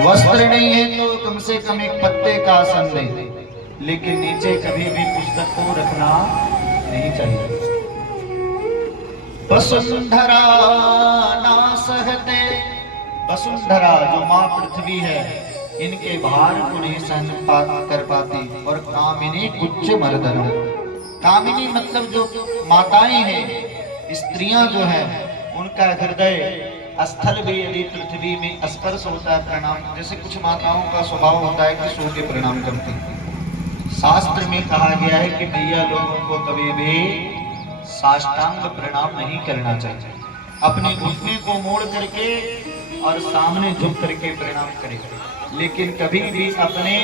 वस्त्र नहीं है तो कम से कम एक पत्ते का आसन दे, लेकिन नीचे कभी भी पुस्तक को रखना नहीं चाहिए। वसुंधरा ना सहते, वसुंधरा जो माँ पृथ्वी है, इनके भार को नहीं सहन कर पाती। और कामिनी कुच्च मर्दन, कामिनी मतलब जो माताएं हैं, स्त्रियां जो है, उनका हृदय स्थल भी यदि पृथ्वी में स्पर्श होता है प्रणाम, जैसे कुछ माताओं का स्वभाव होता है कि सो के प्रणाम करती हैं। शास्त्र में कहा गया है कि भैया लोगों को कभी भी साष्टांग प्रणाम नहीं करना चाहिए। अपने घुटने को मोड़ करके और सामने झुक करके प्रणाम करें, लेकिन कभी भी अपने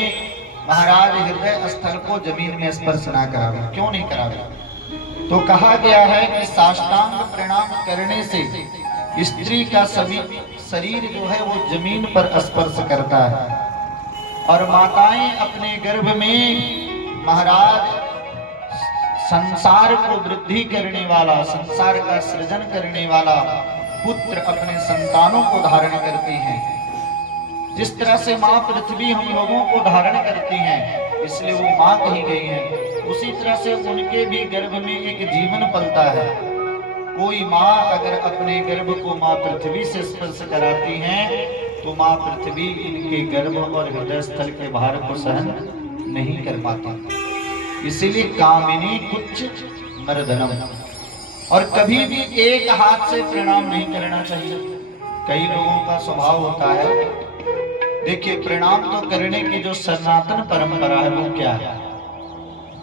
महाराज हृदय स्थल को जमीन में स्पर्श ना करावे। क्यों नहीं करावे? तो कहा गया है कि साष्टांग प्रणाम करने से स्त्री का सभी शरीर जो है वो जमीन पर स्पर्श करता है। और माताएं अपने गर्भ में महाराज संसार को वृद्धि करने वाला, संसार का सृजन करने वाला पुत्र अपने संतानों को धारण करती हैं। जिस तरह से माँ पृथ्वी हम लोगों को धारण करती हैं, इसलिए वो माँ कही गई है, उसी तरह से उनके भी गर्भ में एक जीवन पलता है। कोई माँ अगर अपने गर्भ को माँ पृथ्वी से स्पर्श कराती हैं, तो माँ पृथ्वी इनके गर्भ और हृदय स्थल के भार को सहन नहीं कर पाती। इसीलिए कामिनी कुच्च मर्दनम। और कभी भी एक हाथ से प्रणाम नहीं करना चाहिए। कई लोगों का स्वभाव होता है, देखिए प्रणाम तो करने की जो सनातन परंपरा है वो क्या है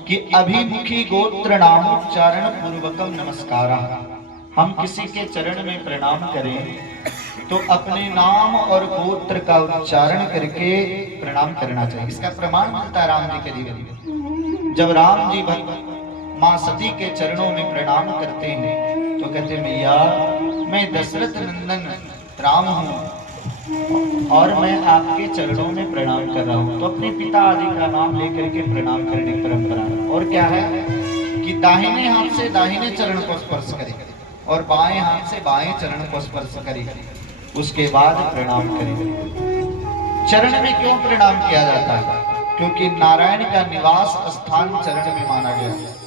कि अभिमुखी गोत्र नामोच्चारण पूर्वकम नमस्कार। हम किसी के चरण में प्रणाम करें तो अपने नाम और गोत्र का उच्चारण करके प्रणाम करना चाहिए। इसका प्रमाण मिलता है राम जी के जीवन में। जब राम जी माँ सती के चरणों में प्रणाम करते हैं तो कहते हैं, मैया मैं दशरथ नंदन राम हूँ और मैं आपके चरणों में प्रणाम कर रहा हूँ। तो अपने पिता आदि का नाम लेकर के प्रणाम करने की परंपरा है। और क्या है कि दाहिने हाथ से दाहिने चरण को स्पर्श करें और बाएं हाथ से बाएं चरण को स्पर्श करें, उसके बाद प्रणाम करें। चरण में क्यों प्रणाम किया जाता है? क्योंकि नारायण का निवास स्थान चरण में माना गया है।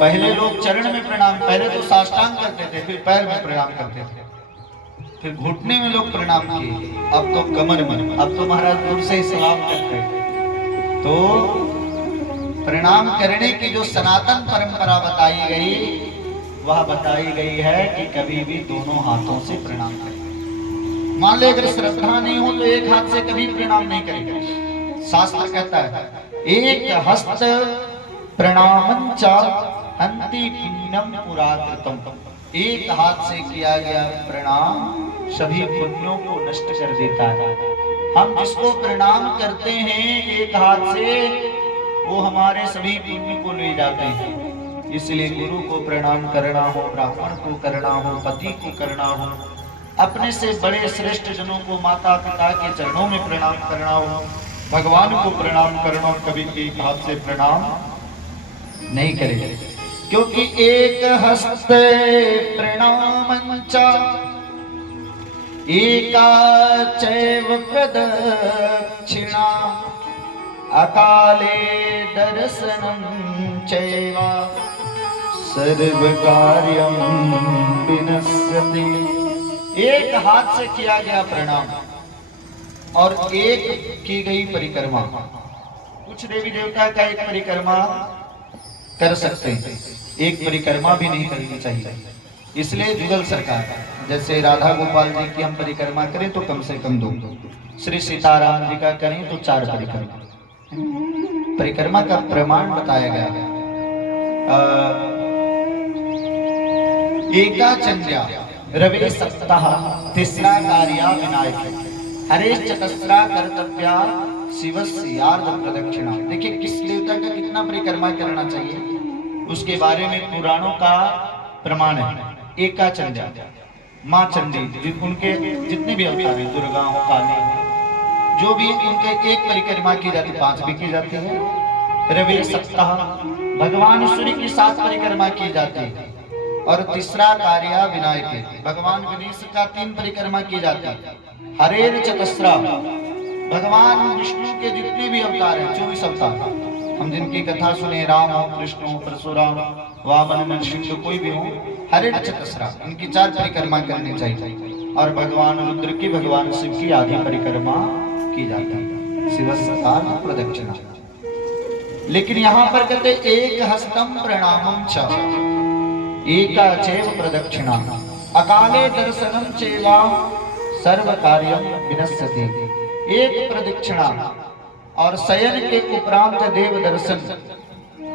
पहले लोग चरण में प्रणाम, पहले तो साष्टांग करते थे, फिर पैर में प्रणाम करते थे, फिर घुटने में लोग प्रणाम किए, अब तो कमर में, अब तो महाराज दूर से ही सलाम करते हैं। तो प्रणाम करने की जो सनातन परंपरा बताई गई, वह बताई गई है कि कभी भी दोनों हाथों से प्रणाम करें। मान ले अगर श्रद्धा नहीं हो तो एक हाथ से कभी प्रणाम नहीं करेंगे। शास्त्र कहता है एक हस्त प्रणामंच हंति पुण्यम पुराकृतम। एक हाथ से किया गया प्रणाम सभी पुण्यों को नष्ट कर देता है। हम जिसको प्रणाम करते हैं एक हाथ से, वो हमारे सभी पुण्य को ले जाते हैं। इसलिए गुरु को प्रणाम करना हो, ब्राह्मण को करना हो, पति को करना हो, अपने से बड़े श्रेष्ठ जनों को, माता पिता के चरणों में प्रणाम करना हो, भगवान को प्रणाम करना हो, कभी एक हाथ से प्रणाम नहीं करें। क्योंकि एक हस्ते प्रणामंच एका चैव प्रदक्षिणा अकाले दर्शनम चैव सर्व कार्यम विनश्यति। एक हाथ से किया गया प्रणाम और एक की गई परिक्रमा। कुछ देवी देवता का एक परिक्रमा कर सकते हैं, एक परिक्रमा भी नहीं करनी चाहिए। इसलिए जुगल सरकार, जैसे राधा गोपाल जी की हम परिक्रमा करें तो कम से कम 2, श्री सीताराम जी का करें तो 4 परिक्रमा। परिक्रमा का प्रमाण बताया गया है। एका चंद्या रवि सप्ताह तीसरा कार्या विनायक हरे चतस्रा कर्तव्या शिवस्यार्ध प्रदक्षिणा। देखिए किस देवता का कितना परिक्रमा करना चाहिए, उसके बारे में पुराणों का प्रमाण है। एका चंद्या माँ चंडी, उनके जितने भी अवतार हैं, दुर्गा हो, काली, जो भी उनके एक परिक्रमा की जाती, 5 भी की जाती है। रवि सप्ताह भगवान सूर्य की 7 परिक्रमा की जाती है। और तीसरा कार्या विनायक। भगवान गणेश का 3 परिक्रमा की जाती है। हरेर चतस्रा, भगवान विष्णु के जितने भी अवतार हैं 24 अवतार, हम जिनकी कथा सुने, राम हो, कृष्ण हो, परशुराम, वामन, नरसिंह, कोई भी हो, हरेर चतस्रा, इनकी 4 परिक्रमा करनी चाहिए। और भगवान रुद्र की, भगवान शिव की आधी परिक्रमा की जाती है, शिवस्तान प्रदक्षिणा। लेकिन यहाँ पर कहते एक हस्तम प्रणामम च एका चैव प्रदक्षिणा अकाले दर्शनम चैवा सर्व कार्यम विनश्यति। एक प्रदक्षिणा और शयन के उपरांत देव दर्शन,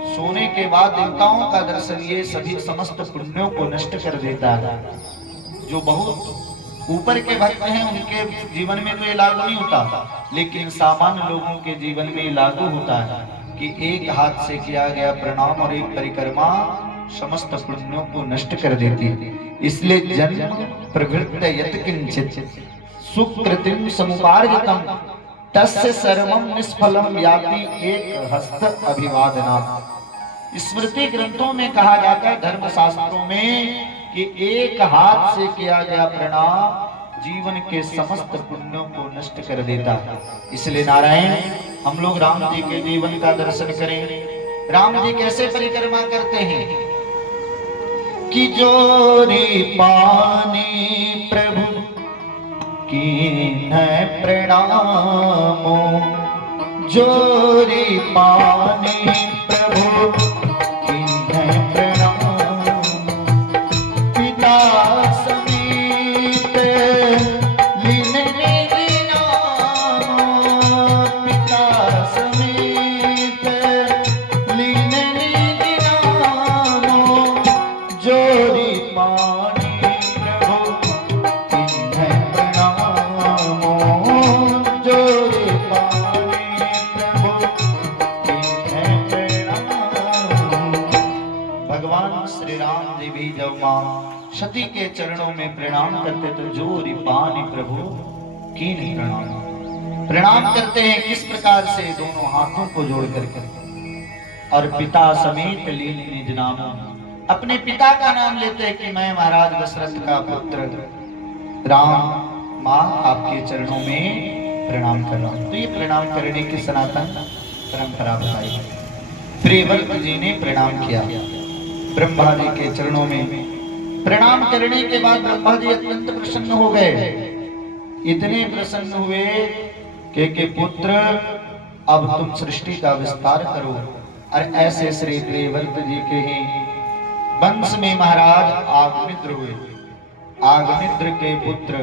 सोने के बाद देवताओं का दर्शन, ये सभी समस्त पुण्यों को नष्ट कर देता है। जो बहुत ऊपर के भक्त हैं उनके जीवन में तो ये लागू नहीं होता, लेकिन सामान्य लोगों के जीवन में लागू होता है कि एक हाथ से किया गया प्रणाम और एक परिक्रमा समस्त पुण्यों को नष्ट कर देती है। इसलिए जन्म प्रवृत्त यत् किंचित सुकृतिम समुपार्जितम तस्य सर्वम निष्फलम याति एक हस्त अभिवादनात्। स्मृति ग्रंथों में कहा जाता है, धर्म शास्त्रों में, कि एक हाथ से किया गया प्रणाम जीवन के समस्त पुण्यों को नष्ट कर देता है। इसलिए नारायण, हम लोग राम जी के जीवन का दर्शन करें। राम जी कैसे परिक्रमा करते हैं कि जोरी पानी प्रभु कीन्ह प्रणामो, जोरी पानी प्रभु कीन्ह प्रणामो, पिता समीप लीन निधि नामो, पिता समीप लीन निधि नामो, जोरी पानी प्रभु कीन्ह प्रणामो, जोरी पानी प्रभु कीन्ह प्रणामो। भगवान श्री राम जी भी जब मां सती के चरणों में प्रणाम करते तो जोरी पानी प्रभु कीन्ह प्रणाम, प्रणाम करते हैं। किस प्रकार से? दोनों हाथों को जोड़ करके, और पिता समेत लीन निज नामो, अपने पिता का नाम लेते हैं कि मैं महाराज दशरथ का पुत्र राम, माँ आपके चरणों में प्रणाम कर रहा हूं। तो ये प्रणाम करने की सनातन परंपरा बताई है। प्रियव्रत जी ने प्रणाम किया ब्रह्मा जी के चरणों में। प्रणाम करने के बाद ब्रह्मा जी अत्यंत प्रसन्न हो गए। इतने प्रसन्न हुए कि पुत्र अब तुम सृष्टि का विस्तार करो। और ऐसे श्री प्रियव्रत जी के ही वंश में महाराज आगनिद्र हुए। आगनिद्र के पुत्र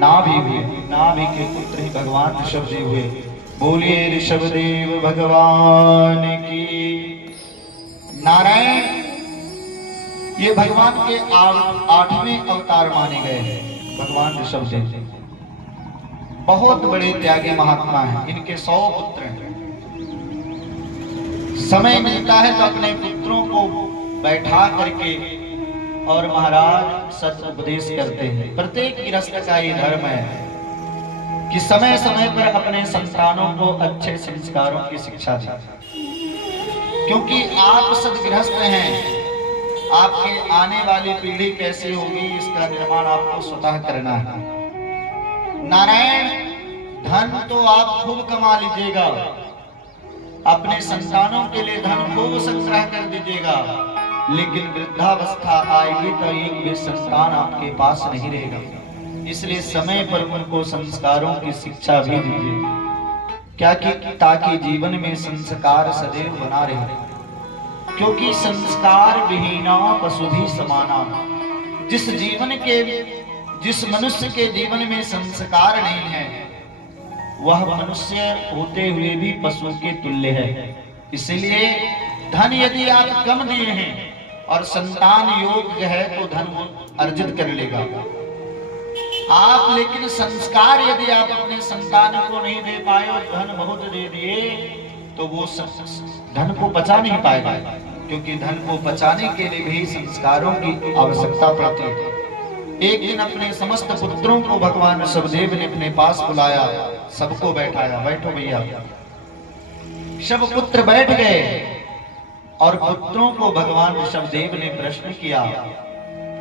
नाभि हुए। नाभि के पुत्र ही भगवान ऋषभ जी हुए। बोलिए ऋषभदेव भगवान की। नारायण ये भगवान के 8वें अवतार माने गए हैं। भगवान ऋषभ जी बहुत बड़े त्यागी महात्मा हैं। इनके 100 पुत्र हैं। समय मिलता है तो अपने पुत्रों को बैठा करके और महाराज सत्य उपदेश करते हैं। प्रत्येक गृहस्थ का ये धर्म है कि समय समय पर अपने संतानों को अच्छे संस्कारों की शिक्षा दें, क्योंकि आप सदगृहस्थ हैं। आपके आने वाली पीढ़ी कैसी होगी इसका निर्माण आपको स्वतः करना है। नारायण धन तो आप खूब कमा लीजिएगा, अपने संतानों के लिए धन खूब संग्रह कर दीजिएगा, लेकिन वृद्धावस्था आएगी तो एक भी संतान आपके पास नहीं रहेगा। इसलिए समय पर उनको संस्कारों की शिक्षा भी दीजिए, क्या कि ताकि जीवन में संस्कार सदैव बना रहे। क्योंकि संस्कार विहीना पशुभी समाना। जिस मनुष्य के जीवन में संस्कार नहीं है वह मनुष्य होते हुए भी पशु के तुल्य है। इसलिए धन यदि आप कम दिए हैं और संतान योग्य है तो धन अर्जित कर लेगा आप, लेकिन संस्कार यदि आप अपने संतान को नहीं दे पाए और धन बहुत दे दिए तो वो धन को बचा नहीं पाएगा, क्योंकि धन को बचाने के लिए भी संस्कारों की आवश्यकता पड़ती है। एक दिन अपने समस्त पुत्रों को भगवान ऋषभदेव ने अपने पास बुलाया, सबको बैठाया। बैठो भैया। सब पुत्र बैठ गए और पुत्रों को भगवान ऋषभदेव ने प्रश्न किया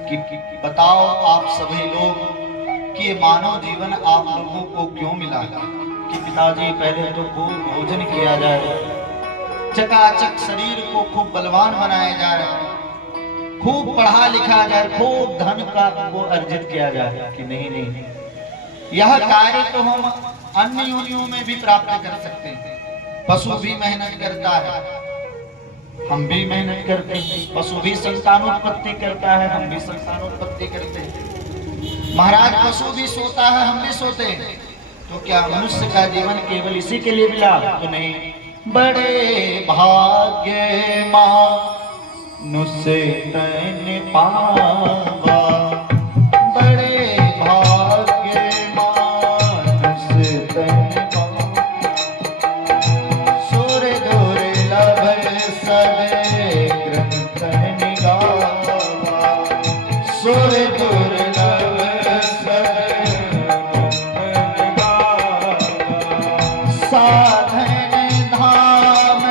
कि बताओ आप सभी लोग कि ये मानव जीवन आप लोगों को क्यों मिला? कि पिताजी पहले तो खूब भोजन किया जाए, चकाचक शरीर को खूब बलवान बनाया जाए, खूब पढ़ा लिखा जाए, खूब धन का को अर्जित किया जाए। कि नहीं नहीं, यह कार्य तो हम अन्य योनियों में भी प्राप्त कर सकते हैं। पशु भी मेहनत करता है, हम भी मेहनत करते हैं। पशु भी संतानोत्पत्ति करता है, हम भी संतानोत्पत्ति करते हैं। महाराज पशु भी सोता है, हम भी सोते हैं। तो क्या मनुष्य का जीवन केवल इसी के लिए मिला? तो नहीं। बड़े भाग्य मानुष्य तन पावा, बड़े भाग्य मानुष्य तन पावा, सुर दुर्लभ सदे ग्रंथ निगावा, सुर दुर्लभ सदे ग्रंथ निगावा, साधन धाम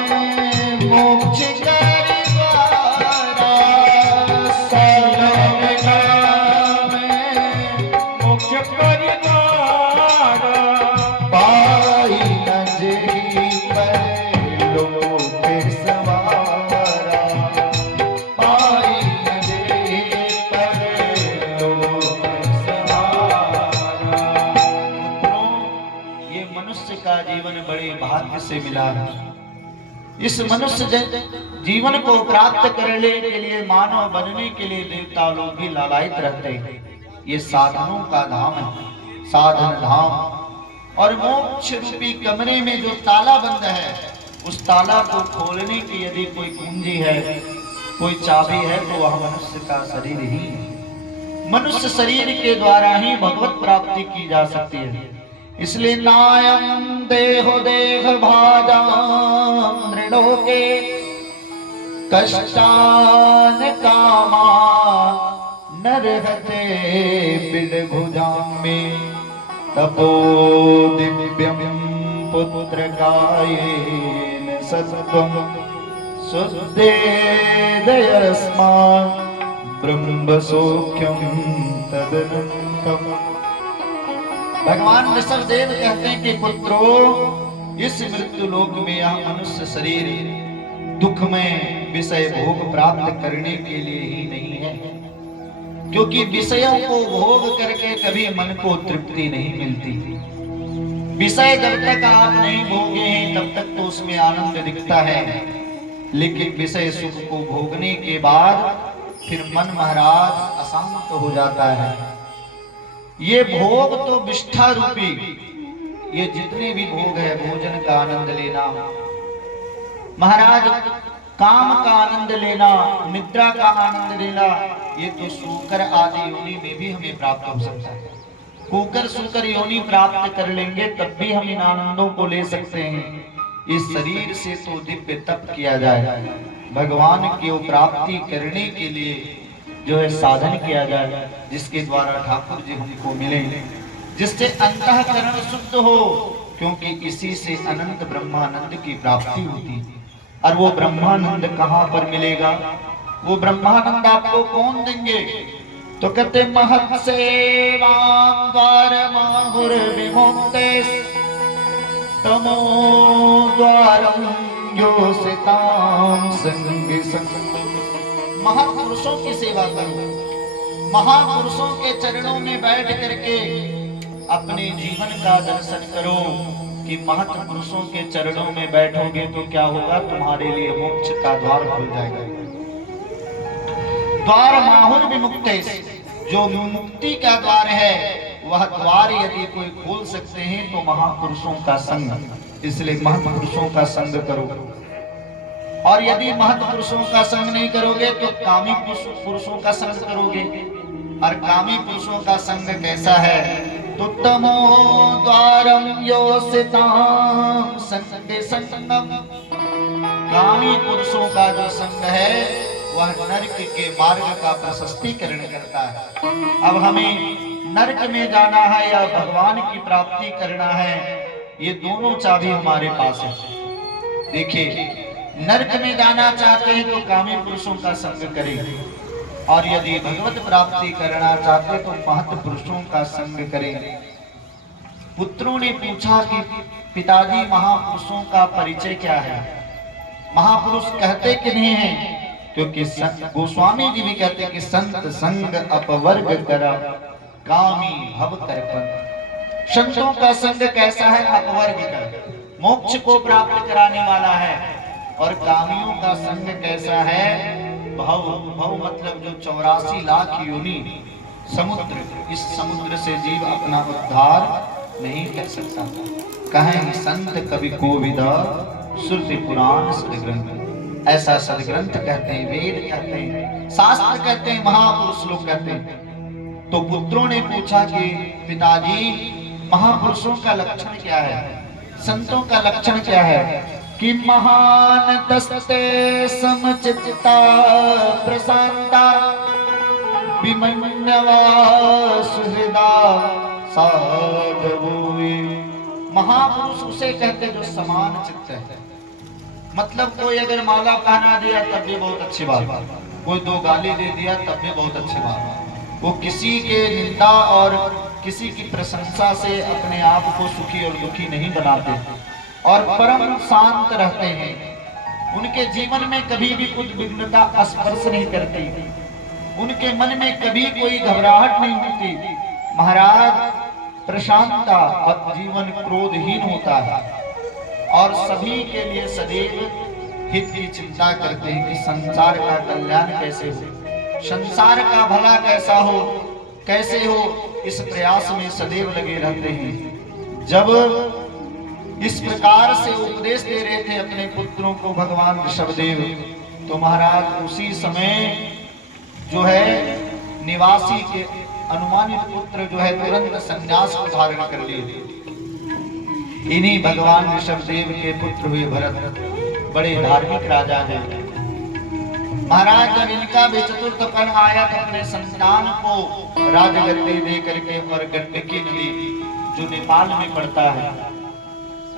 मोक्ष करवारा, साधन धाम मोक्ष करवारा, पाई न जेहि परलोक सवारा, पाई न जेहि परलोक सवारा। पुत्रों, ये मनुष्य का जीवन बड़े भाग्य से मिला है। इस मनुष्य जीवन को प्राप्त करने के लिए, मानव बनने के लिए देवता लोग भी लालायित रहते हैं। ये साधनों का धाम है, साधन धाम। और मोक्ष रूपी कमरे में जो ताला बंद है, उस ताला को खोलने की यदि कोई कुंजी है, कोई चाबी है, तो वह मनुष्य का शरीर ही है। मनुष्य शरीर के द्वारा ही भगवत प्राप्ति की जा सकती है। इसलिए नायं देहो देह भाजां नृलोके कष्टान कामा नरहते बिडभुजां में तपो दिव्यं पुत्र कायेन सत्वं शुद्धेदयस्मान् ब्रह्म सौख्यं तदनन्तम्। भगवान ऋषभदेव कहते हैं कि पुत्रों, इस मृत्यु लोक में यह मनुष्य शरीर दुख में विषय भोग प्राप्त करने के लिए ही नहीं है, क्योंकि विषयों को भोग करके कभी मन को तृप्ति नहीं मिलती। विषय जब तक आप नहीं भोगे हैं तब तक तो उसमें आनंद दिखता है, लेकिन विषय सुख को भोगने के बाद फिर मन महाराज अशांत हो जाता है। ये भोग तो विष्ठा रूपी, ये जितने भी भोग है, भोजन का आनंद लेना, महाराज काम का आनंद लेना, निद्रा का आनंद लेना, ये तो सूकर आदि योनि में भी हमें प्राप्त हो सकता है। कुकर सूकर योनि प्राप्त कर लेंगे तब भी हम इन आनंदों को ले सकते हैं। इस शरीर से तो दिव्य तप किया जाए, भगवान की प्राप्ति करने के लिए जो है साधन किया जाए, जिसके द्वारा ठाकुर जी हमको मिले, जिससे अंतःकरण शुद्ध हो, क्योंकि इसी से अनंत ब्रह्मानंद की प्राप्ति होती है। और वो ब्रह्मानंद कहाँ पर मिलेगा? वो ब्रह्मानंद आपको कौन देंगे? तो कहते महत् सेवां द्वारमाहुर विमुक्तेस् तमो द्वारं योषितां संगे संगम्। महापुरुषों की सेवा करो, महापुरुषों के चरणों में बैठ करके अपने जीवन का दर्शन करो। कि महापुरुषों के चरणों में बैठोगे तो क्या होगा? तुम्हारे लिए मोक्ष का द्वार खुल जाएगा। द्वार माहुर विमुक्तेस, जो मुक्ति का द्वार है, वह द्वार यदि कोई खोल सकते हैं तो महापुरुषों का संग। इसलिए महापुरुषों का संग करो। और यदि महत्पुरुषों का संग नहीं करोगे तो कामी पुरुषों का संग करोगे। और कामी पुरुषों का संग कैसा है? तो तमो द्वारम योषितां संगे संगम। कामी पुरुषों का जो संग है वह नरक के मार्ग का प्रशस्तीकरण करता है। अब हमें नरक में जाना है या भगवान की प्राप्ति करना है, ये दोनों चाबी हमारे पास है। देखिए, नरक में जाना चाहते हैं तो कामी पुरुषों का संग करें, और यदि भगवत प्राप्ति करना चाहते तो महत पुरुषों का संग करें। पुत्रों ने पूछा कि पिताजी महापुरुषों का परिचय क्या है? महापुरुष कहते कि नहीं है, क्योंकि गोस्वामी जी भी कहते हैं कि संत संग अपवर्ग करा कामी भव कर्पण। संतों का संग कैसा है? अपवर्ग कर, मोक्ष को प्राप्त कराने वाला है। और कामियों का संग कैसा है? भव, भव मतलब जो 84 लाख योनि समुद्र, इस समुद्र से जीव अपना उद्धार नहीं कर सकता। कहें संत कवि कोविदा श्रुति पुराण सदग्रंथ, ऐसा सदग्रंथ कहते हैं, वेद कहते हैं, शास्त्र कहते हैं, महापुरुष लोग कहते हैं। तो पुत्रों ने पूछा कि पिताजी महापुरुषों का लक्षण क्या है, संतों का लक्षण क्या है? कि महान दस्ते समचित्ता प्रशांता विमन्यवा सुहृदा साधवोए। महापुरुष उसे कहते जो समान चित्त है, मतलब कोई अगर माला पहना दिया तब भी बहुत अच्छी बात, कोई 2 गाली दे दिया तब भी बहुत अच्छी बात। वो किसी के निंदा और किसी की प्रशंसा से अपने आप को सुखी और दुखी नहीं बनाते, और परम शांत रहते हैं। उनके जीवन में कभी भी उद्विग्नता स्पर्श नहीं करती, उनके मन में कभी कोई घबराहट नहीं होती। महाराज प्रशांतता और जीवन क्रोधहीन होता है, और सभी के लिए सदैव हित की चिंता करते हैं कि संसार का कल्याण कैसे हो, संसार का भला कैसा हो, कैसे हो, इस प्रयास में सदैव लगे रहते हैं। जब इस प्रकार से उपदेश दे रहे थे अपने पुत्रों को भगवान ऋषभदेव, तो महाराज उसी समय जो है निवासी के अनुमानित पुत्र जो है तुरंत संन्यास को धारण कर लिए। इन्हीं भगवान ऋषभदेव के पुत्र हुए भरत, बड़े धार्मिक राजा हैं। महाराज जब इनका भी चतुर्थपन आया तो अपने संतान को राजगद्दी दे करके, और गंडकी नदी जो नेपाल में पड़ता है,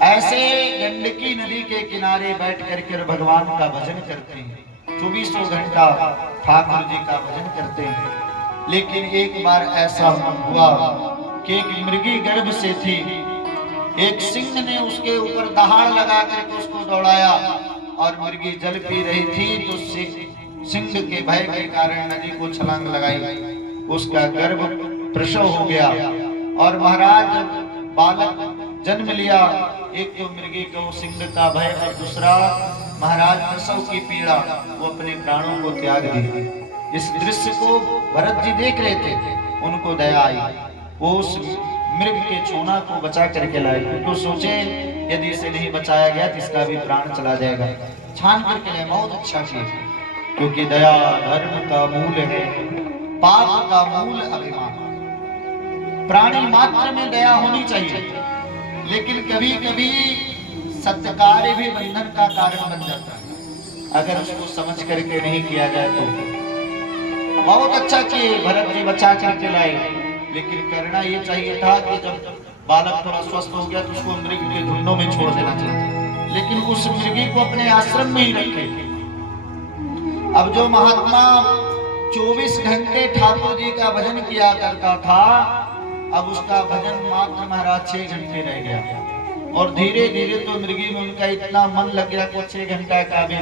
ऐसे गंडकी नदी के किनारे बैठ करके भगवान का भजन करते हैं। 24 घंटा ठाकुर जी का भजन करते हैं। लेकिन एक बार ऐसा हुआ कि एक मृगी गर्भ से थी, एक सिंह ने उसके ऊपर दहाड़ लगा करके उसको दौड़ाया, और मृगी जल पी रही थी तो सिंह के भय के कारण नदी को छलांग लगाई, उसका गर्भ प्रसव हो गया। और महाराज बालक जन्म लिया, एक तो मृगी को सिंह का भय, और दूसरा महाराज प्रसव की पीड़ा, वो अपने प्राणों को त्याग दी। इस दृश्य को भरत जी देख रहे थे, उनको दया आई, वो उस मृग के चूना को बचा करके लाए, क्योंकि सोचे यदि इसे नहीं बचाया गया तो इसका भी प्राण चला जाएगा। छान करके लाए, बहुत अच्छा किया, क्योंकि दया धर्म का मूल है, पाप का मूल अभिमान। प्राणी मात्र में दया होनी चाहिए, लेकिन कभी कभी सत्कार्य भी बंधन का कारण बन जाता है, अगर उसको समझ करके नहीं किया जाए तो। बहुत अच्छा किए भरत जी, बचा करके लाए, लेकिन करना ये चाहिए था कि जब बालक थोड़ा स्वस्थ हो गया तो उसको मृग के झुंडों में छोड़ देना चाहिए, लेकिन उस मृगी को अपने आश्रम में ही रखे। अब जो महात्मा 24 घंटे ठाकुर जी का भजन किया करता था, अब उसका भजन मात्र महाराज 6 घंटे रह गया, और धीरे धीरे तो मृगी में उनका इतना मन लग गया कि 6 घंटा का भी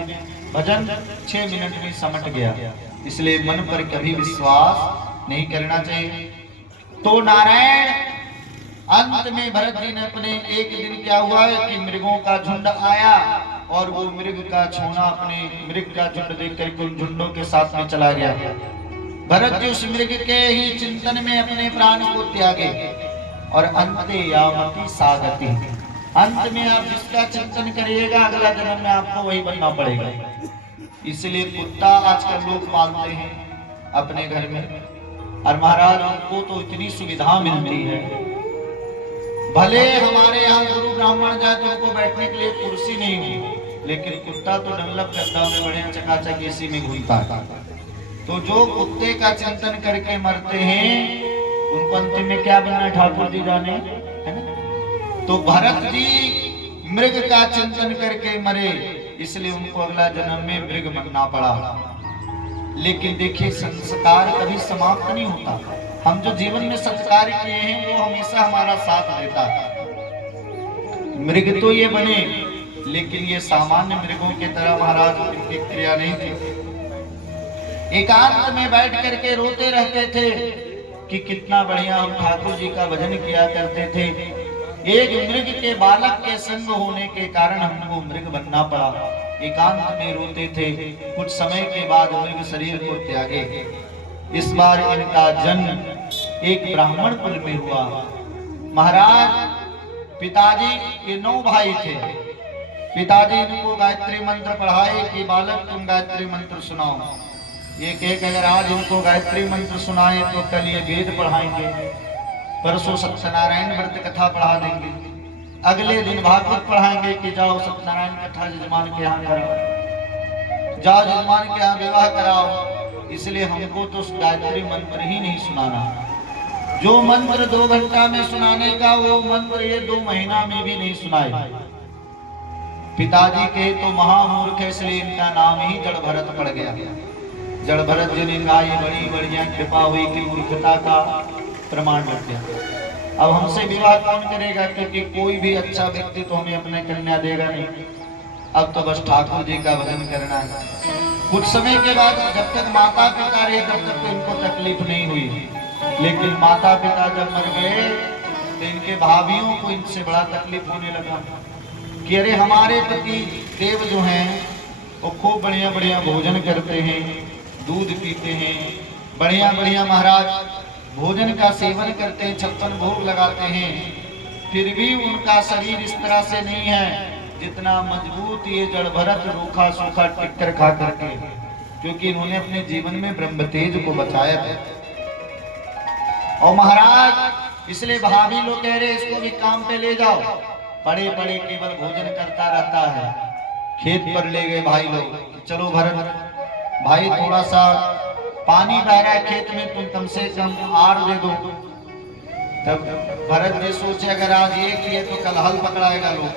भजन 6 मिनट में समट गया। इसलिए मन पर कभी विश्वास नहीं करना चाहिए। तो नारायण अंत में भरत जी ने अपने एक दिन क्या हुआ है कि मृगों का झुंड आया, और वो मृग का छोना अपने मृग का झुंड देख करके उन झुंडों के साथ में चला गया। भरत जी उस मृग के ही चिंतन में अपने प्राण को त्यागे, और अंते यावती सागति, अंत में आप जिसका चिंतन करिएगा अगला जन्म में आपको वही बनना पड़ेगा। इसलिए कुत्ता आजकल लोग पालते हैं अपने घर में, और महाराज उनको तो इतनी सुविधा मिलती है, भले हमारे यहाँ गुरु ब्राह्मण जाए तो उनको बैठने के लिए कुर्सी नहीं हुई, लेकिन कुत्ता तो डंलप गद्दा में बड़े चकाचक एसी में घूमता है। तो जो कुत्ते का चिंतन करके मरते हैं उनको अंतिम में क्या बनना ठाकुर जी जाने, है ना। तो भरत जी मृग का चिंतन करके मरे, इसलिए उनको अगला जन्म में मृग बनना पड़ा। लेकिन देखिए, संस्कार कभी समाप्त नहीं होता। हम जो जीवन में संस्कार किए हैं वो हमेशा हमारा साथ देता है। मृग तो ये बने, लेकिन ये सामान्य मृगों की तरह महाराज उनकी क्रिया नहीं थी। एकांत में बैठ करके रोते रहते थे कि कितना बढ़िया हम ठाकुर जी का भजन किया करते थे। एक मृग के बालक के संग होने के कारण हमको मृग बनना पड़ा। एकांत में रोते थे। कुछ समय के बाद मृग शरीर को त्यागे। इस बार इनका जन्म एक ब्राह्मण कुल में हुआ। महाराज पिताजी के 9 भाई थे। पिताजी इनको गायत्री मंत्र पढ़ाए कि बालक तुम गायत्री मंत्र सुनाओ। ये कह अगर आज इनको गायत्री मंत्र सुनाए तो कल ये वेद पढ़ाएंगे, परसों सत्यनारायण व्रत कथा पढ़ा देंगे, अगले दिन भागवत पढ़ाएंगे कि जाओ सत्यनारायण कथा जजमान के यहाँ कराओ, जाओ जजमान के यहाँ विवाह कराओ। इसलिए हमको तो गायत्री मंत्र ही नहीं सुनाना। जो मंत्र 2 घंटा में सुनाने का वो मंत्र ये 2 महीना में भी नहीं सुनाए। पिताजी के तो महामूर्ख है, इसलिए इनका नाम ही जड़ भरत पड़ गया। जड़ भरत जी ने कहा ये बड़ी बढ़िया कृपा हुई कि मूर्खता का प्रमाण लग गया। अब हमसे विवाह कौन करेगा, क्योंकि कोई भी अच्छा व्यक्ति तो हमें अपने कन्या देगा नहीं। अब तो बस ठाकुर जी का भजन करना है। कुछ समय के बाद जब तक माता पिता रहे तब तक तो इनको तकलीफ नहीं हुई, लेकिन माता पिता जब मर गए तो इनके भाभियों को इनसे बड़ा तकलीफ होने लगा कि अरे हमारे पति देव जो हैं वो खूब बढ़िया बढ़िया भोजन करते हैं, दूध पीते हैं, बढ़िया बढ़िया महाराज भोजन का सेवन करते हैं, 56 भोग लगाते हैं, फिर भी उनका शरीर इस तरह से नहीं है जितना मजबूत ये जड़ भरत रूखा सूखा टिक्कर खा करके, क्योंकि इन्होंने अपने जीवन में ब्रह्म तेज को बचाया था। और महाराज इसलिए भाभी लोग कह रहे इसको भी काम पे ले जाओ, पड़े पड़े केवल भोजन करता रहता है। खेत पर ले गए भाई लोग, चलो भरत भाई थोड़ा सा पानी बह रहा है खेत में, तुम कम से कम आर दे दो। तब भरत जी सोचे अगर आज ये किए तो कल हल पकड़ाएगा लोग,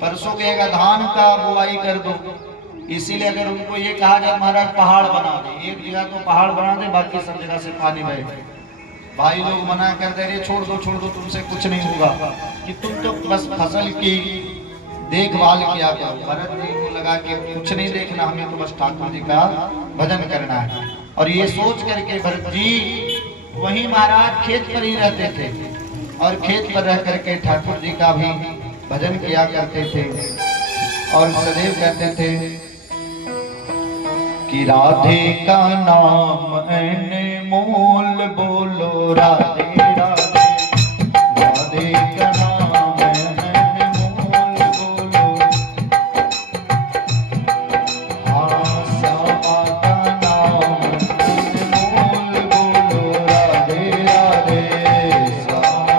परसों कहेगा धान का बुआई कर दो। इसीलिए अगर उनको ये कहा जाए महाराज पहाड़ बना दे, एक जगह तो पहाड़ बना दे, बाकी सब जगह से पानी बहे, भाई लोग मना कर दे रहे छोड़ दो तुमसे कुछ नहीं होगा, कि तुम तो बस फसल की देखभाल किया करो। भरत जी को लगा कि कुछ नहीं देखना, हमें तो बस ठाकुर जी का भजन करना है। और ये सोच करके भरत जी वही महाराज खेत पर ही रहते थे और खेत पर रह करके ठाकुर जी का भी भजन किया करते थे और सदैव कहते थे कि राधे का नाम अनमोल बोलो राधे राधे, राधे का नाम अनमोल बोलो, हाँ श्यामा का नाम अनमोल बोलो राधे राधे श्यामा।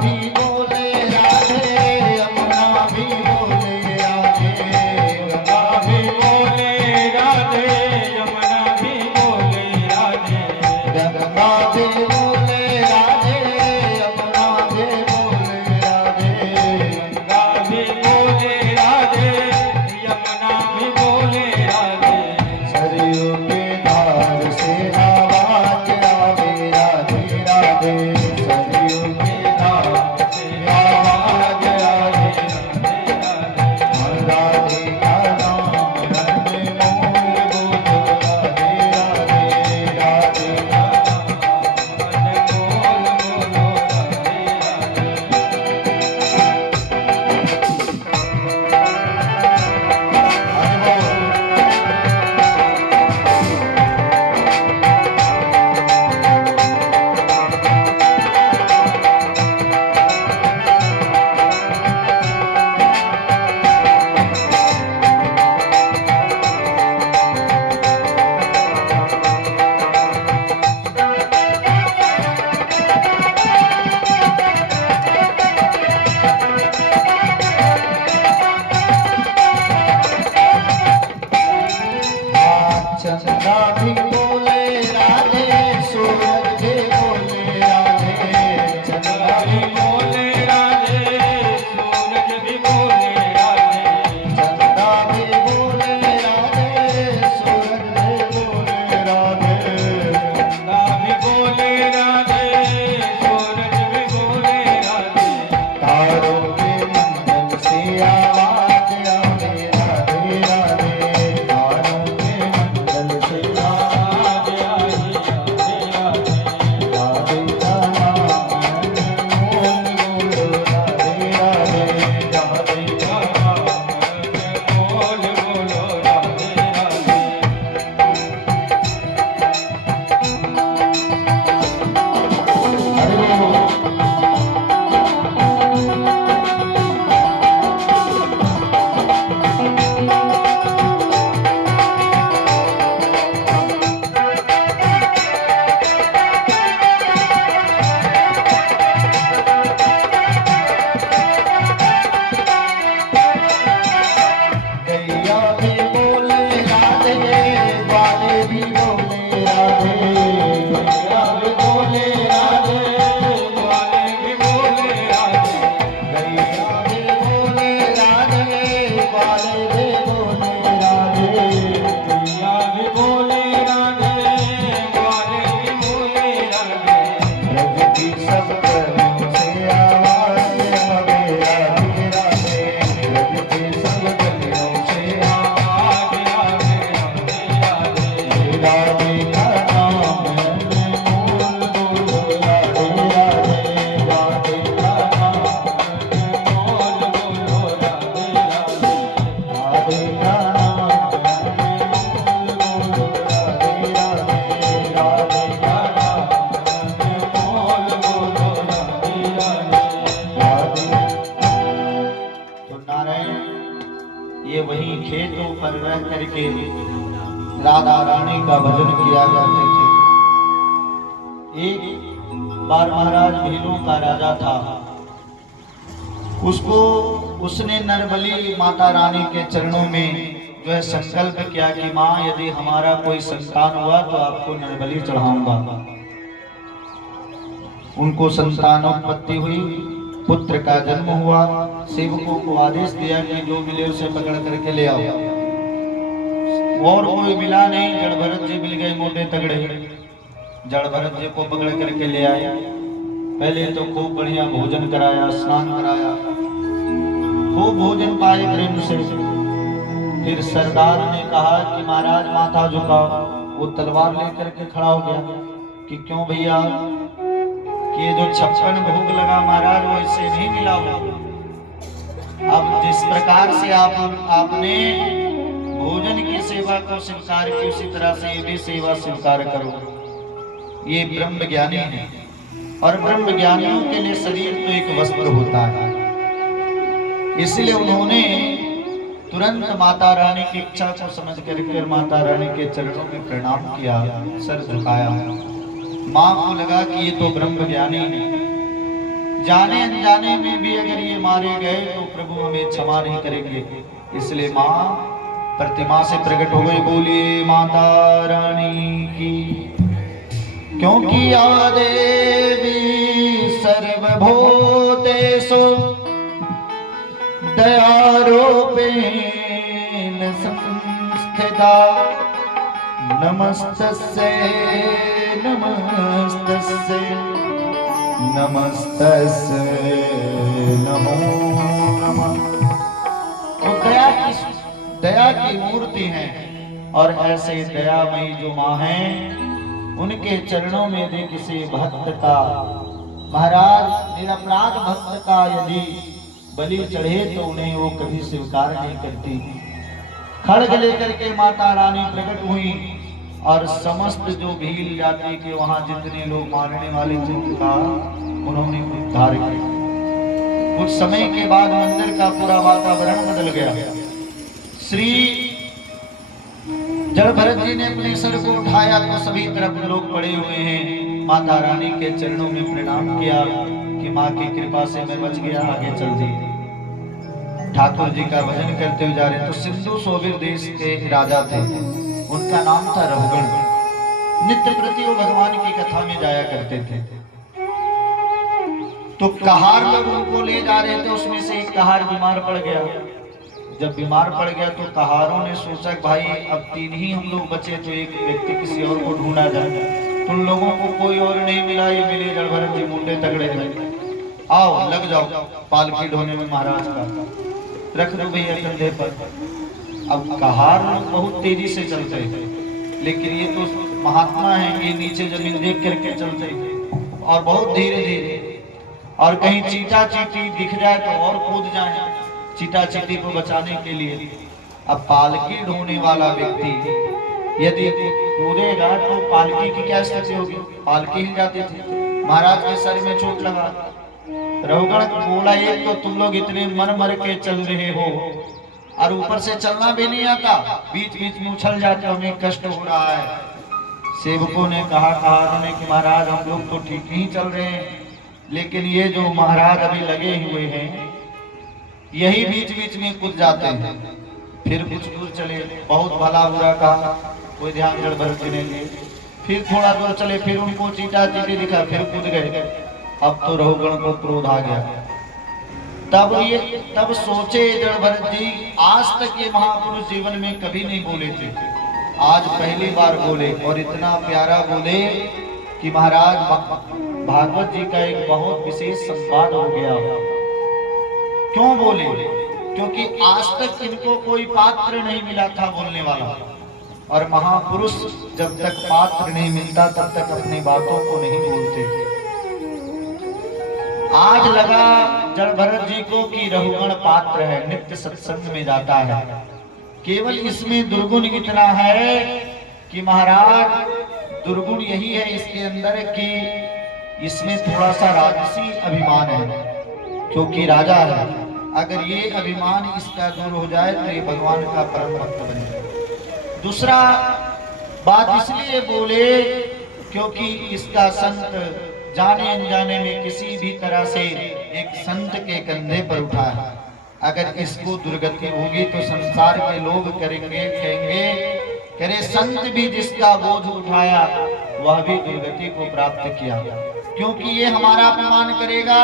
भी बोले राधे, यमुना भी बोले राधे, गंगा भी बोले राधे, यमुना भी बोले राधे, गंगा भी बोले राधे, यमुना भी बोले राधे, गंगा भी बोले राधे, यमुना भी बोले राधे, सरयू के धार से आवाज आवे राधे राधे, सरयू के धार से आवाज आवे राधे का नाम धन में मोल बोलो राधे राधे, राधे का चंद्रा भी बोले राधे, सूरज भी बोले राधे, चंद्रा भी बोले राधे, सूरज भी बोले राधे, चंद्रा भी बोले राधे, सूरज भी बोले राधे, गंगा भी बोले राधे, सूरज भी बोले राधे, तारों के मंडल से आवाज आवे राधे राधे, तारों के मंडल से आवाज आई राधे राधे, राधे का नाम मोल बोलो राधे राधे, राधे का बोल बोलो राधे राधे, हरि बोल। गैया भी बोले राधे, ग्वाले भी बोले राधे, गैया भी बोले राधे, ग्वाले भी बोले राधे, गैया भी बोले राधे, ग्वाले भी बोले राधे, गैया भी बोले राधे, ग्वाले भी बोले राधे, रज की सब गलियों से आवाज आवे राधे राधे, रज की सब गलियों से आवाज आवे राधे राधे, राधे का नाम मोल बोलो राधे राधे, राधे का नाम बोल बोलो राधे राधे, राधे का नाम मोल बोलो राधे राधे, राधे का नाम बोल बोलो राधे राधे। राधे। तो नारायण ये वही खेतों पर रह करके राधा रानी का भजन किया करते थे। एक बार महाराज भीलों का राजा था, उसने नरबली माता रानी के चरणों में जो है संकल्प किया कि माँ यदि हमारा कोई संतान हुआ तो आपको नरबली चढ़ाऊंगा। उनको संतानोत्पत्ति हुई, पुत्र का जन्म हुआ। सेवकों को आदेश दिया कि जो मिले उसे पकड़ करके ले आओ। और कोई मिला नहीं, जड़ भरत जी मिल गए मोटे तगड़े। जड़ भरत जी को पकड़ करके ले आए। पहले तो खूब बढ़िया भोजन कराया, स्नान कराया, खूब भोजन पाए प्रेम से। फिर सरदार ने कहा कि महाराज माथा झुकाओ। वो तलवार लेकर के खड़ा हो गया कि क्यों भैया, कि ये जो 56 भोग लगा महाराज वो इससे नहीं मिला हुआ। अब जिस प्रकार से आपने भोजन की सेवा को स्वीकार की, उसी तरह से ये भी सेवा स्वीकार करो। ये ब्रह्म ज्ञानी है और ब्रह्म ज्ञानियों के लिए शरीर तो एक वस्त्र होता है। इसलिए उन्होंने तुरंत माता रानी की इच्छा को समझ करके माता रानी के चरणों में प्रणाम किया, सर झुकाया। माँ को लगा कि ये तो ब्रह्म ज्ञानी है। जाने अनजाने में भी अगर ये मारे गए तो प्रभु हमें क्षमा नहीं करेंगे। इसलिए माँ प्रतिमा से प्रकट हो गई। बोलिए माता रानी की। क्योंकि या देवी सर्वभूतेषु दयारूपेण संस्थिता। नमस्तस्यै नमस्तस्यै नमस्तस्यै नमो नमः। वो दया की मूर्ति हैं और ऐसे दयामयी जो माँ हैं उनके चरणों में भी किसी भक्त का, महाराज निरपराध भक्त का यदि बलि चढ़े तो उन्हें वो कभी स्वीकार नहीं करती। खड्ग लेकर के माता रानी प्रकट हुई और समस्त जो भील जाति के वहां जितने लोग मारने वाले थे उनका उन्होंने उद्धार किया। कुछ समय के बाद मंदिर का पूरा वातावरण बदल गया। श्री जड़ भरत जी ने अपने सर को उठाया तो सभी तरफ लोग पड़े हुए हैं। माता रानी के चरणों में प्रणाम किया कि माँ की कृपा से मैं बच गया, आगे चल दी। ठाकुर जी का भजन करते हुए जा रहे तो सिंधु सोबिर देश के राजा थे, उनका नाम था रहुगण। नित्य प्रति वो भगवान की कथा में जाया करते थे। तो कहार लोग उनको ले जा रहे थे, उसमें से एक कहार बीमार पड़ गया। जब बीमार पड़ गया तो कहारों ने सोचा भाई अब 3 ही हम लोग बचे तो एक व्यक्ति किसी और को ढूंढा जाए। तुम लोगों को कोई और नहीं मिला, ये मिले जड़ भरत जी मुंडे तगड़े थे। आओ लग जाओ पालकी ढोने में महाराज का, रख दो भैया कंधे पर। अब कहार बहुत तेजी से चलते थे, लेकिन ये तो महात्मा है, ये नीचे जमीन देख करके चलते और बहुत धीरे धीरे, और कहीं चीटा चीटी दिख जाए तो और कूद जाए चीटा चीटी को बचाने के लिए। अब पालकी ढोने वाला व्यक्ति यदि कूदेगा तो पालकी की क्या स्थिति होगी, पालकी हिल जाती थी। महाराज के सर में चोट लगा। रहुगण बोला एक तो तुम लोग इतने मर मर के चल रहे हो और ऊपर से चलना भी नहीं आता, बीच बीच में उछल जाते, हमें कष्ट हो रहा है। सेवकों ने कहा कि महाराज हम लोग तो ठीक ही चल रहे हैं, लेकिन ये जो महाराज अभी लगे हुए हैं यही बीच बीच में कूद जाते हैं। फिर कुछ दूर चले, बहुत भला बुरा कहा, कोई ध्यान जड़ भरत जी ने लिए। फिर थोड़ा दूर चले, फिर उनको चीटा चीटी दिखा, फिर कूद गए। अब तो रहुगण को क्रोध आ गया। तब सोचे जड़ भरत जी आज तक ये महापुरुष जीवन में कभी नहीं बोले थे, आज पहली बार बोले और इतना प्यारा बोले कि महाराज भागवत जी का एक बहुत विशेष संवाद हो गया। क्यों बोले? क्योंकि आज तक इनको कोई पात्र नहीं मिला था बोलने वाला, और महापुरुष जब तक पात्र नहीं मिलता तब तक अपनी बातों को नहीं बोलते। आज लगा जड़ भरत जी को कि रहुगण पात्र है, नित्य सत्संग में जाता है। केवल इसमें दुर्गुण इतना है कि महाराज दुर्गुण यही है इसके अंदर कि इसमें थोड़ा सा राजसी अभिमान है, क्योंकि राजा है। अगर ये अभिमान इसका दूर हो जाए तो ये भगवान का परम भक्त बन जाए। दूसरा बात इसलिए बोले क्योंकि इसका संत जाने अनजाने में किसी भी तरह से एक संत के कंधे पर उठा है। अगर इसको दुर्गति होगी तो संसार के लोग कहेंगे करे संत भी जिसका बोझ उठाया वह भी दुर्गति को प्राप्त किया। क्योंकि ये हमारा अपमान करेगा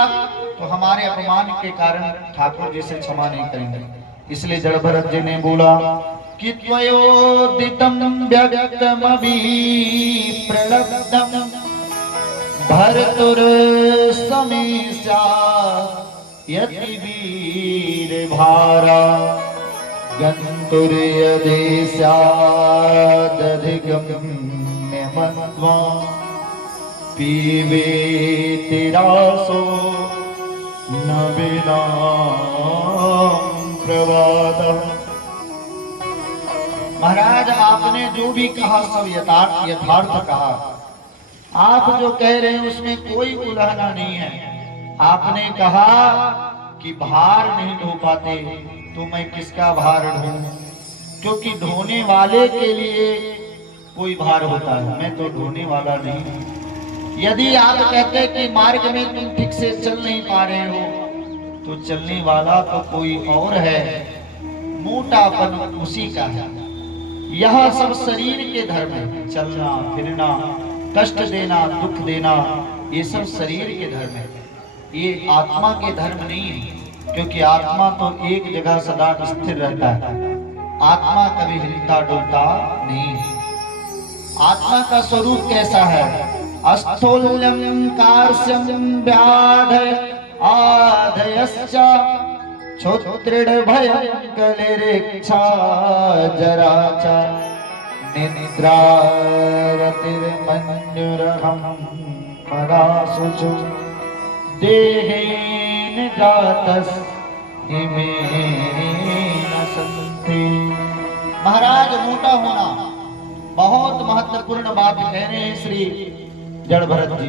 तो हमारे अपमान के कारण ठाकुर जी से क्षमा नहीं करेंगे। इसलिए जड़ भरत जी ने बोला कि त्वयोदितं व्यक्तमभि प्रणब्धं भर्तुर समीक्षा यति वीर भारा गंतुर यदेशादधिगम्य मध्वा पीवे तिरासो न बिना प्रवाद। महाराज आपने जो भी कहा सब यथार्थ कहा। आप जो कह रहे हैं उसमें कोई उलहना नहीं है। आपने कहा कि भार नहीं ढो पाते तो मैं किसका भार ढोऊं, क्योंकि ढोने वाले के लिए कोई भार होता है, मैं तो ढोने वाला नहीं। यदि आप कहते कि मार्ग में तुम ठीक से चल नहीं पा रहे हो, तो चलने वाला तो कोई और है, मोटापन उसी का है। यह सब शरीर के धर्म है, चलना फिरना, कष्ट देना, दुख देना, ये सब शरीर के धर्म है, ये आत्मा के धर्म नहीं है। क्योंकि आत्मा तो एक जगह सदा स्थिर रहता है, आत्मा कभी हिलता डुलता नहीं है। आत्मा का स्वरूप कैसा है? अस्थूल्यम कार्श्यम व्याध आधयश्च क्षोत्रिड भयं कलिरेक्षा जरा च निद्रा रतिर्मन्युरहं परासुचु देहेन जातस् इमे न सन्ति। महाराज, मोटा होना बहुत महत्वपूर्ण बात कह रहे हैं श्री जड़ भरत जी।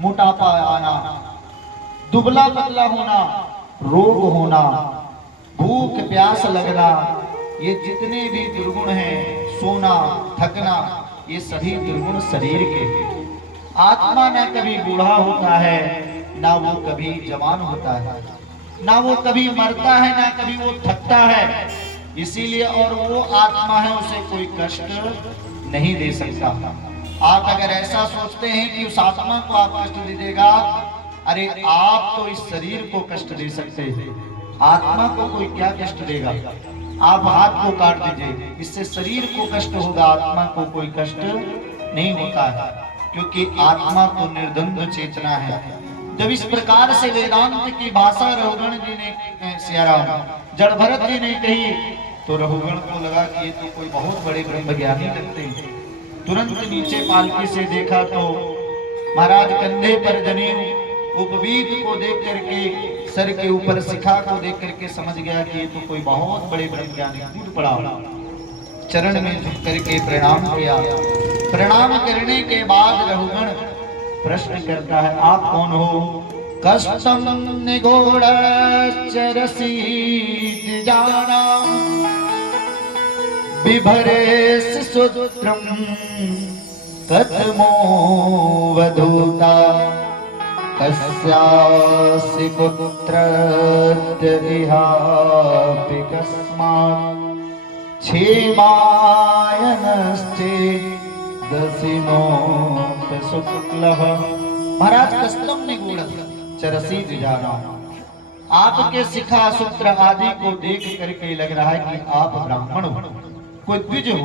मोटापा आना, दुबला पतला होना, रोग होना, भूख प्यास लगना, ये जितने भी दुर्गुण हैं, सोना थकना, ये सभी दुर्गुण शरीर के हैं। आत्मा न कभी बूढ़ा होता है, ना वो कभी जवान होता है, ना वो कभी मरता है, ना कभी वो थकता है। इसीलिए और वो आत्मा है, उसे कोई कष्ट नहीं दे सकता। आप अगर ऐसा सोचते हैं कि उस आत्मा को आप कष्ट दे देगा, अरे आप तो इस शरीर को कष्ट दे सकते हैं, आत्मा को कोई क्या कष्ट देगा? आप हाथ को काट दीजिए, इससे शरीर को कष्ट होगा, आत्मा को कोई कष्ट नहीं होता है, क्योंकि आत्मा तो निर्द्वंद्व चेतना है। जब इस प्रकार से वेदांत की भाषा रघुगण जी ने, सियाराम जड़ भरत जी ने कही, तो रघुगण को लगा कि ये तो कोई बहुत बड़े ब्रह्मज्ञानी लगते हैं। तुरंत नीचे पालकी से देखा तो महाराज कंधे पर जनेऊ, उपवीत को देख करके, सर के ऊपर शिखा को देख करके समझ गया कि ये तो कोई बहुत बड़े ब्रह्मज्ञानी। कूद पड़ा, चरण में झुक करके प्रणाम किया। प्रणाम करने के बाद रघुगण प्रश्न करता है, आप कौन हो? कष्टम निगूढ़ चरसी जाना बिभरे सूत्रम कथमो वधूता कस्यासि पुत्रस्य इहापि कस्मात् क्षेमायनश्चे दसिनोऽपि शुक्लः। महाराज, कष्टम निगूढ़ चरसी जाना, आपके शिखा सूत्र आदि को देख करके लग रहा है कि आप ब्राह्मण हो, कोई द्विज हो।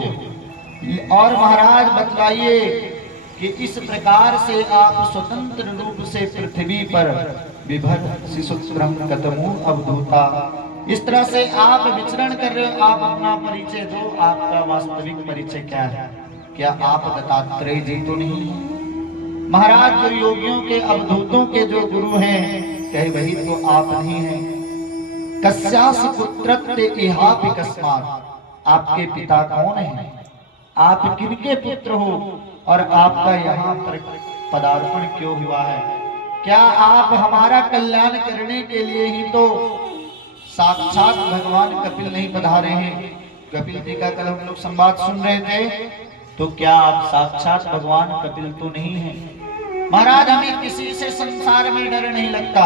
और महाराज बतलाइए कि इस प्रकार से आप स्वतंत्र रूप से पृथ्वी पर विभर शिशुत्रम कतमु अवधूता, इस तरह से आप विचरण कर रहे हो। आप अपना परिचय दो, आपका वास्तविक परिचय क्या है? क्या आप दत्तात्रेय जी तो नहीं है? महाराज, जो योगियों के अवधूतों के जो गुरु हैं, कहे वही तो आप नहीं हैं। कस्यासि पुत्रत्ते इहापि कस्मात्, आपके पिता कौन हैं? आप किनके पुत्र हो और आपका यहाँ पर पदार्पण क्यों हुआ है? क्या आप हमारा कल्याण करने के लिए ही तो साक्षात भगवान कपिल नहीं पधारे हैं? कपिल जी का कल हम लोग संवाद सुन रहे थे, तो क्या आप साक्षात भगवान कपिल तो नहीं हैं? महाराज, हमें किसी से संसार में डर नहीं लगता।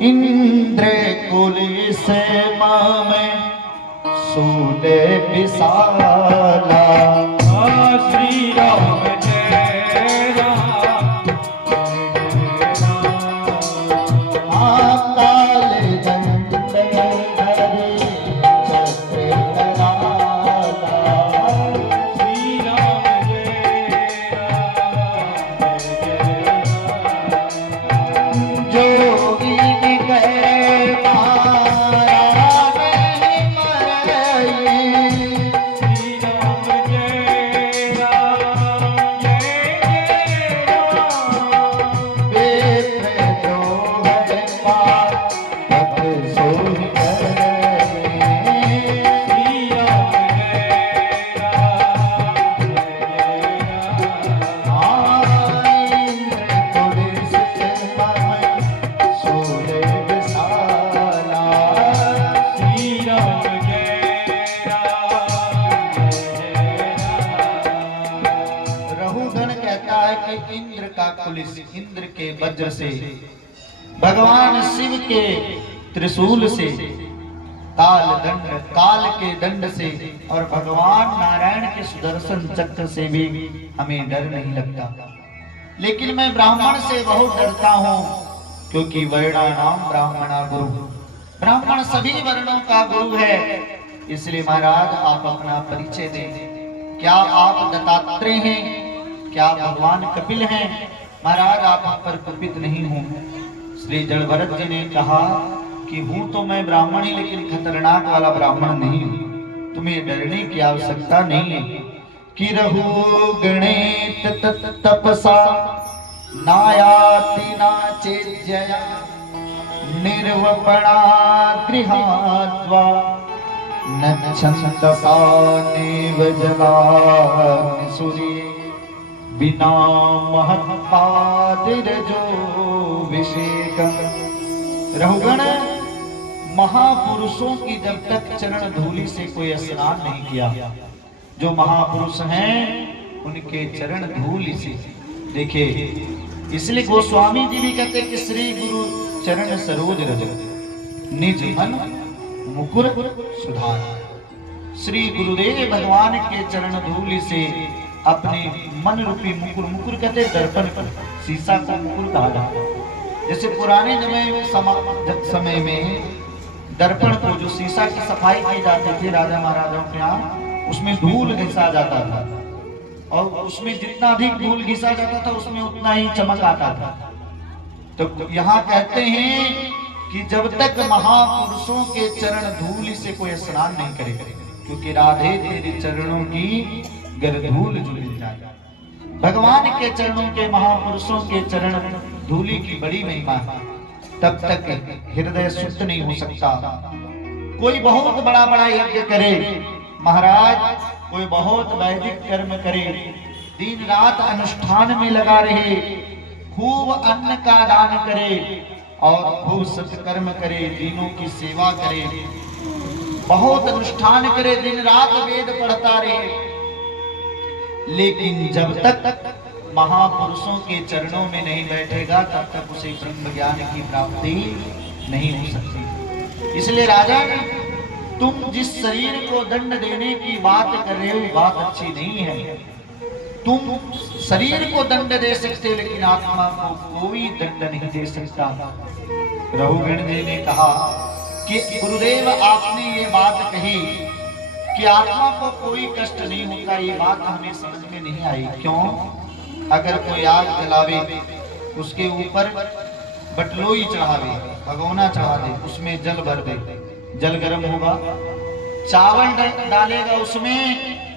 इंद्र कुली से मामे सूले विशाला, श्री राम जय राम, काले दंड धरे चक्र कराला। श्री राम जय राम, जोगी गए मारा नहीं मरई, श्री राम जय राम, वज्र से, भगवान शिव के त्रिशूल से, काल के दंड से और भगवान नारायण के सुदर्शन चक्र से भी हमें डर नहीं लगता। लेकिन मैं ब्राह्मण से बहुत डरता हूँ, क्योंकि वर्णानाम ब्राह्मणा गुरु, ब्राह्मण सभी वर्णों का गुरु है। इसलिए महाराज आप अपना परिचय दें। क्या आप दत्तात्रेय हैं? क्या आप भगवान कपिल हैं? महाराज आप हम पर कुपित नहीं हो। श्री जड़भरत जी ने कहा कि हूं तो मैं ब्राह्मण ही, लेकिन खतरनाक वाला ब्राह्मण नहीं हूं, तुम्हें डरने की आवश्यकता नहीं है। कि रहु गणेत तपसा नायाति नाचेज्यया निर्वपणा गृहाद्वा न छन्दसा निवजला सूर्ये बिना महत्पादिरजो विषेकम्। रहुगण महापुरुषों की जब तक चरण धूलि से कोई स्नान नहीं किया, जो महापुरुष हैं उनके चरण धूलि से देखिए। इसलिए गोस्वामी जी भी कहते कि श्री गुरु चरण सरोज रज निज मन मुकुर सुधार। श्री गुरुदेव भगवान के चरण धूलि से अपने मन रूपी मुकुर, मुकुर कहते दर्पण पर, शीशा को मुकुर कहा जाता है। जैसे पुराने समय में दर्पण को जो शीशा की सफाई की जाती थी राजा महाराजाओं के यहाँ, उसमें धूल घिसा जाता था और उसमें जितना अधिक धूल घिसा जाता था उसमें उतना ही चमक आता था। तो यहाँ कहते हैं कि जब तक महापुरुषों के चरण धूल से कोई स्नान नहीं करे, क्योंकि राधे तेरे चरणों की गरधूल जो मिल जाए। भगवान के चरणों के, महापुरुषों के चरण धूलि की बड़ी महिमा है। तब तक हृदय शुद्ध नहीं हो सकता। कोई बहुत बड़ा बड़ा यज्ञ करे महाराज, कोई बहुत वैदिक कर्म करे, दिन रात अनुष्ठान में लगा रहे, खूब अन्न का दान करे और खूब सत्कर्म करे, दीनों की सेवा करे, बहुत अनुष्ठान करे, दिन रात वेद पढ़ता रहे, लेकिन जब तक महापुरुषों के चरणों में नहीं बैठेगा तब तक उसे ब्रह्म ज्ञान की प्राप्ति नहीं हो सकती। इसलिए राजा, तुम जिस शरीर को दंड देने की बात कर रहे हो बात अच्छी नहीं है। तुम शरीर को दंड दे सकते हो लेकिन आत्मा को कोई दंड नहीं दे सकता। रघुगण जी ने कहा कि गुरुदेव आपने ये बात कही कि आत्मा को कोई कष्ट नहीं होता, ये बात हमें समझ में नहीं आई। क्यों? अगर कोई आग जलावे, उसके ऊपर बटलोई चढ़ावे, भगोना चढ़ा दे, उसमें जल भर दे, जल गर्म होगा। चावल डालेगा उसमें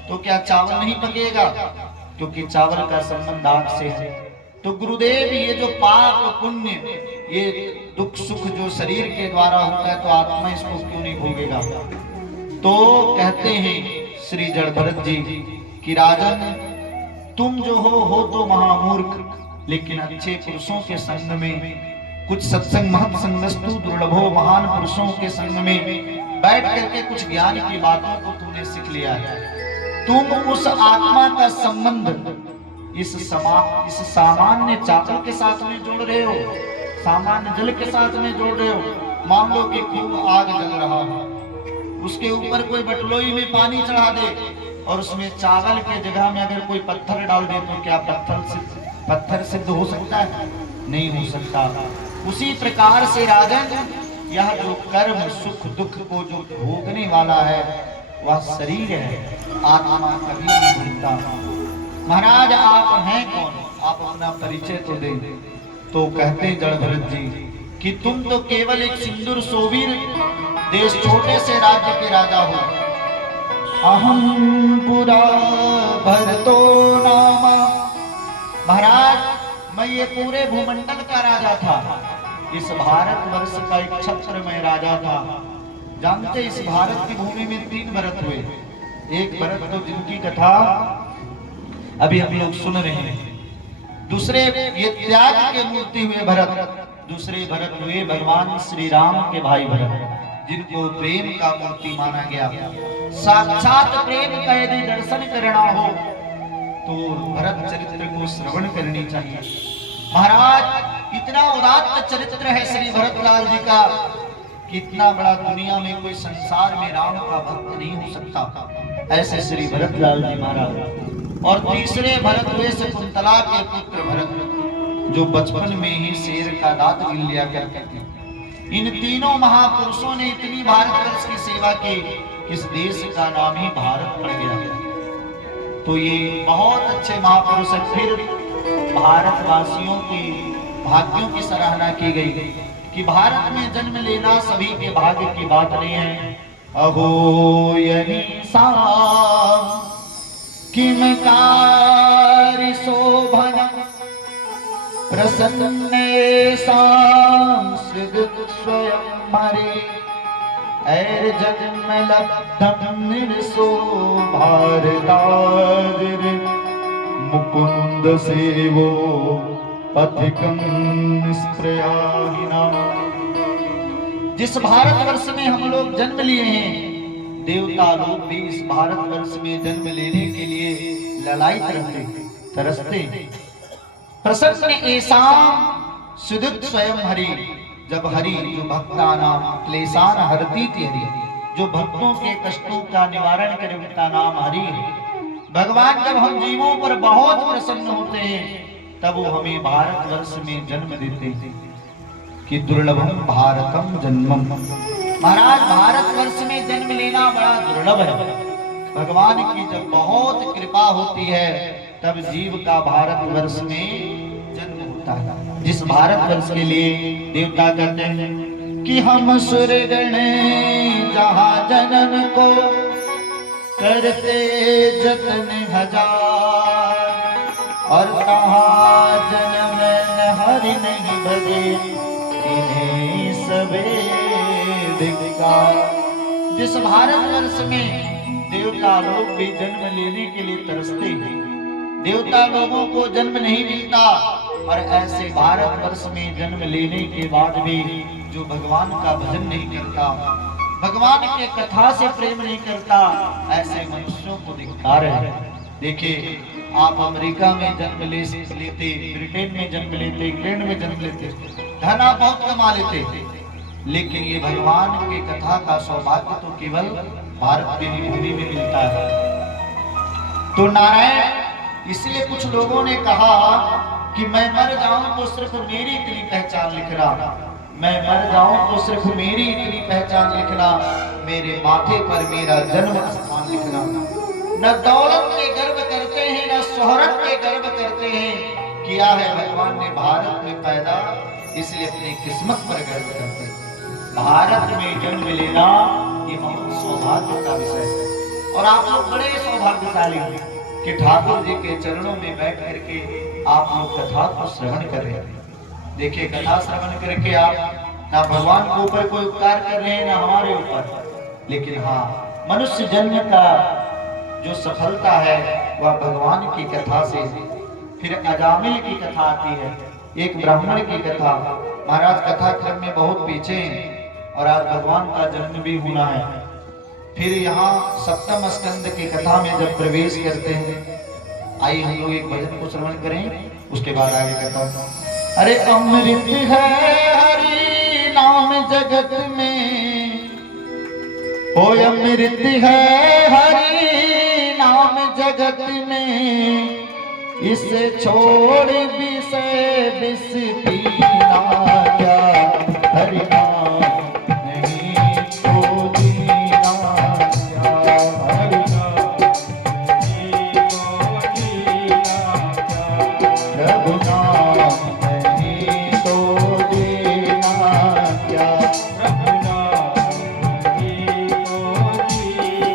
तो क्या चावल नहीं पकेगा? क्योंकि चावल का संबंध आग से है। तो गुरुदेव, ये जो पाप पुण्य, ये दुख सुख जो शरीर के द्वारा होता है, तो आत्मा इसको क्यों नहीं भोगेगा? तो कहते हैं श्री जड़भरत जी कि राजन, तुम जो हो तो महामूर्ख, लेकिन अच्छे पुरुषों के संग में, कुछ सत्संग महत् संगस्तु दुर्लभो, महान पुरुषों के संग में बैठ करके कुछ ज्ञान की बातों को तुमने सीख लिया है। तुम उस आत्मा का संबंध इस सामान्य चावल के साथ में जोड़ रहे हो, सामान्य जल के साथ में जोड़ रहे हो। मान लो कि खूब आग जल रहा हो, उसके ऊपर कोई बटलोई में पानी चढ़ा दे और उसमें चावल के जगह में अगर कोई पत्थर डाल दे तो क्या पत्थर सिद्ध हो सकता है? नहीं हो सकता। उसी प्रकार से राजन, यह जो कर्म सुख दुख को जो भोगने वाला है वह शरीर है, आत्मा कभी नहीं भूलता। महाराज आप हैं कौन? आप अपना परिचय तो दें। तो कहते हैं जड़भरत जी कि तुम तो केवल एक सिंदूर सोवीर देश छोटे से राज्य के राजा हो। अहम पुरा भरतो नामा, महाराज मैं ये पूरे भूमंडल का राजा था, इस भारत वर्ष का एक छत्र में राजा था। जानते इस भारत की भूमि में 3 भरत हुए। एक भरत तो जिनकी कथा अभी हम लोग सुन रहे हैं, दूसरे ये त्याग के मूर्ति हुए भरत, दूसरे भरत हुए भगवान श्री राम के भाई भरत, जिनको प्रेम का मूर्ति माना गया। साक्षात प्रेम का यदि दर्शन करना हो तो भरत चरित्र को श्रवण करनी चाहिए। महाराज इतना उदात्त चरित्र है श्री भरतलाल जी का, कितना बड़ा दुनिया में कोई संसार में राम का भक्त नहीं हो सकता, ऐसे श्री भरतलाल जी महाराज। और तीसरे भरत हुए शकुंतला के पुत्र भरत, जो बचपन में ही शेर का दांत गिन लिया करते थे। इन तीनों महापुरुषों ने इतनी भारतवर्ष की सेवा की, इस देश का नाम ही भारत पड़ गया। तो ये बहुत अच्छे महापुरुष हैं। फिर भारतवासियों के भाग्यों की सराहना की गई कि भारत में जन्म लेना सभी के भाग्य की बात नहीं है। अहो यही किमकारी शोभन प्रसन्न स्वयं हरे ऐर जन्म लब्धम निरसो भारतादिर मुकुंद सेवो पथिकं निष्प्रयाहिना। जिस भारतवर्ष में हम लोग जन्म लिए हैं, देवता लोग भी इस भारतवर्ष में जन्म लेने के लिए ललायित रहते, तरसते। प्रसन्न ऐसाम सुदुत स्वयं हरि, जब हरि जो भक्तानाम क्लेशान हरती थी, हरि जो भक्तों के कष्टों का निवारण करे, उनका नाम हरि है। भगवान जब हम जीवों पर बहुत प्रसन्न होते हैं, तब वो हमें भारतवर्ष में जन्म देते हैं कि दुर्लभम भारतम जन्मम। महाराज भारतवर्ष में जन्म लेना बड़ा दुर्लभ है। भगवान की जब बहुत कृपा होती है, तब जीव का भारतवर्ष में जन्म होता है। जिस भारतवर्ष के लिए देवता कहते हैं कि हम सुरगण जहाँ जनन को करते जतन हजार, और कहाँ जन्म न हरि नहीं भजे इन्हें सबे धिक्कार। जिस भारतवर्ष में देवता लोग भी जन्म लेने के लिए तरसते हैं, देवता लोगों को जन्म नहीं मिलता, और ऐसे भारतवर्ष में जन्म लेने के बाद भी जो भगवान का भजन नहीं करता, भगवान के कथा से प्रेम नहीं करता, ऐसे मनुष्यों को धिक्कार है। देखिए, आप अमेरिका में जन्म लेते, ब्रिटेन में जन्म लेते, इंग्लैंड में जन्म लेते, धन आप बहुत कमा लेते, लेकिन ये भगवान के कथा का सौभाग्य तो केवल भारत की भूमि में मिलता है। तो नारायण, इसलिए कुछ लोगों ने कहा कि मैं मर जाऊं तो सिर्फ मेरी इतनी पहचान लिखना, मैं मर जाऊं तो सिर्फ मेरी इतनी पहचान लिखना, मेरे माथे पर मेरा जन्म स्थान लिखना। न दौलत के गर्व करते हैं, न शोहरत के गर्व करते हैं, किया है भगवान ने भारत में पैदा, इसलिए अपनी किस्मत पर गर्व करते हैं। भारत में जन्म लेना ये बहुत सौभाग्य का विषय है। और आप लोग बड़े सौभाग्यशाली हैं कि ठाकुर जी के चरणों में बैठ करके आप लोग कथा को श्रवण कर रहे हैं। देखिए, कथा श्रवण करके आप ना भगवान के ऊपर कोई उपकार कर रहे हैं, ना हमारे ऊपर, लेकिन हाँ, मनुष्य जन्म का जो सफलता है वह भगवान की कथा से। फिर अजामिल की कथा आती है, एक ब्राह्मण की कथा। महाराज कथा क्रम में बहुत पीछे हैं, और आज भगवान का जन्म भी होना है। फिर यहाँ सप्तम स्कंद की कथा में जब प्रवेश करते हैं, आइए हम लोग एक भजन को श्रवण करें, उसके बाद आगे कथा। अरे अमृत है हरि नाम जगत में, ओ अमृत है हरि नाम जगत में, इसे छोड़ विषय विष पीना क्या, हरि नाम नहीं तो जीना क्या, हरि नाम नहीं तो जीना क्या, प्रभु नाम नहीं तो जीना क्या, प्रभु नाम नहीं तो जीना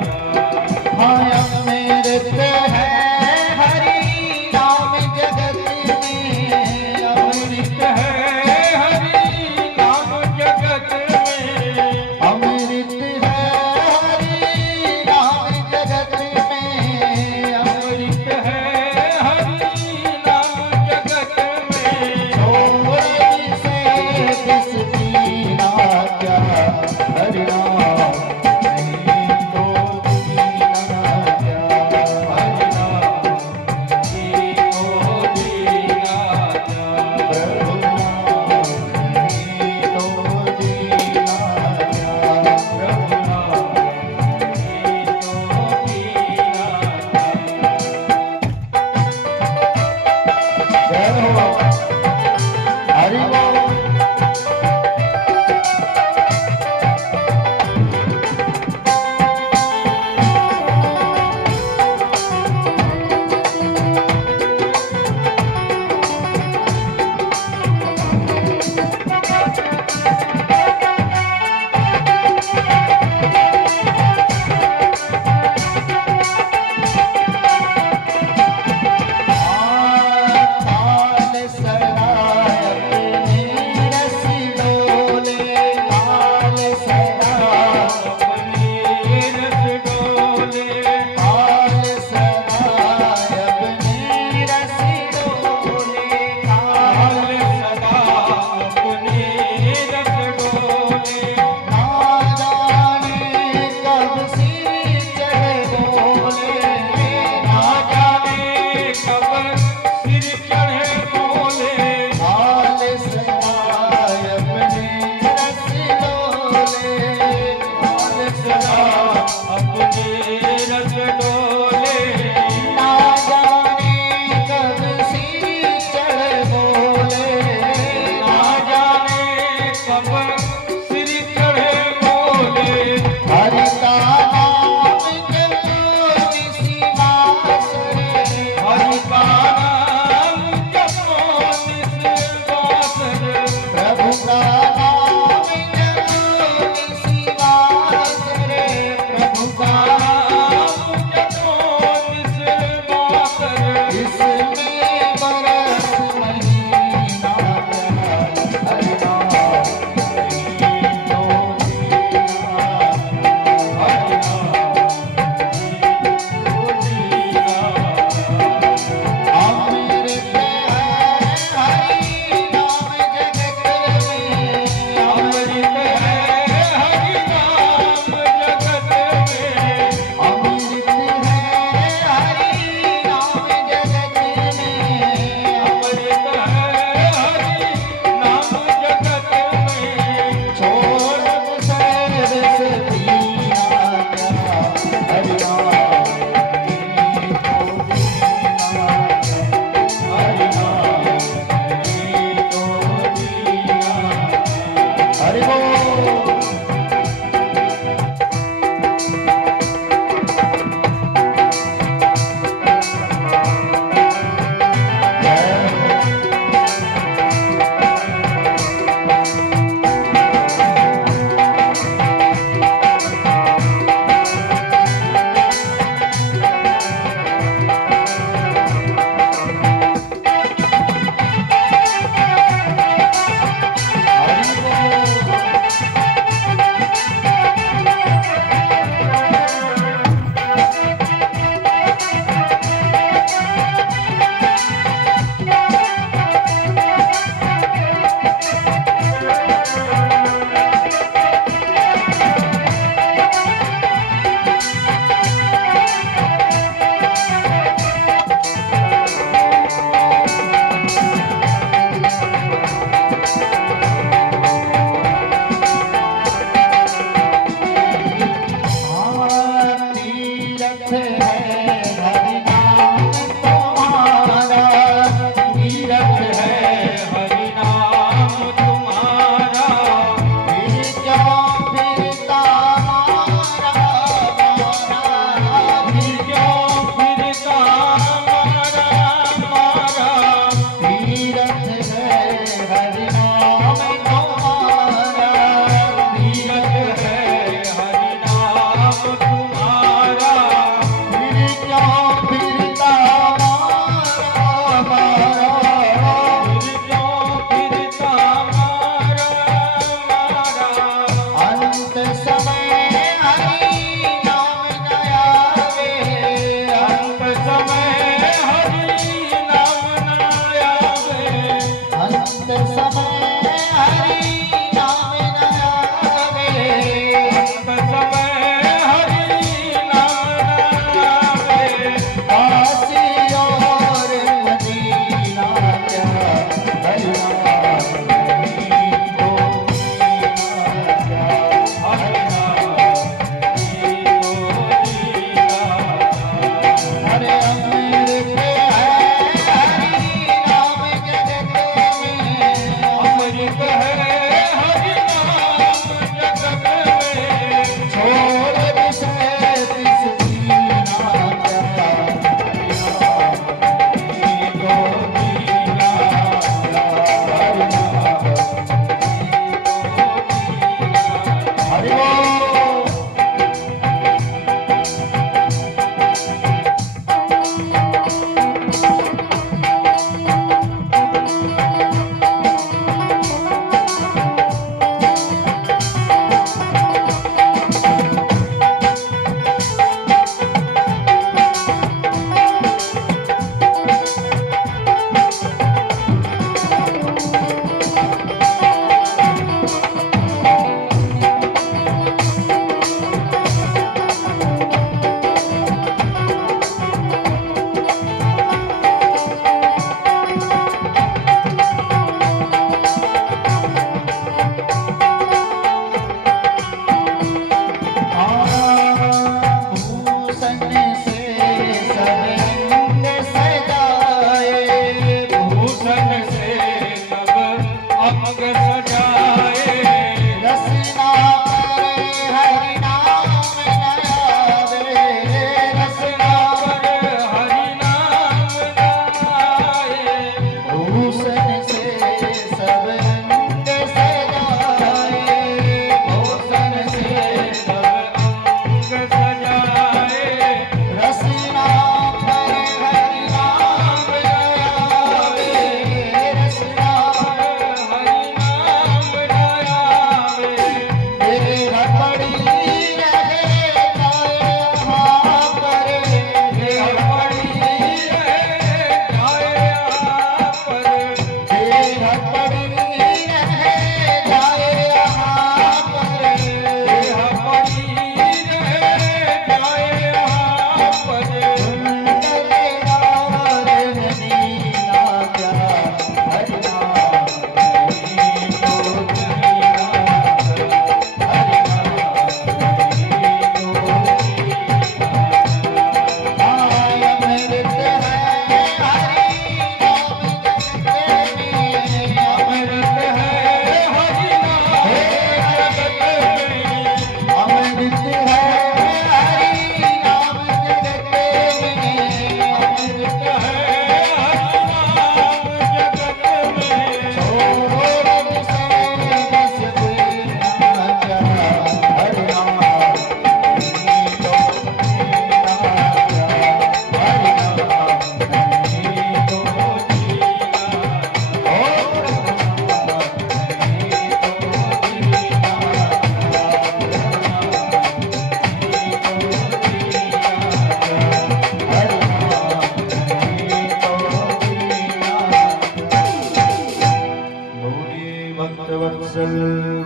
क्या। हाँ, अमृत है हरि नाम जगत में, अमृत हरि बोल। हरि बोल।